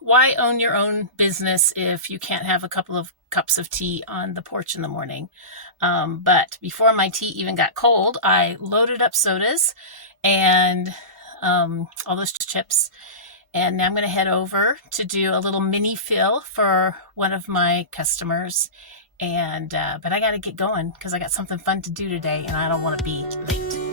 Why own your own business if you can't have a couple of cups of tea on the porch in the morning? But before my tea even got cold, I loaded up sodas and all those chips. And now I'm going to head over to do a little mini fill for one of my customers. And but I got to get going because I got something fun to do today and I don't want to be late.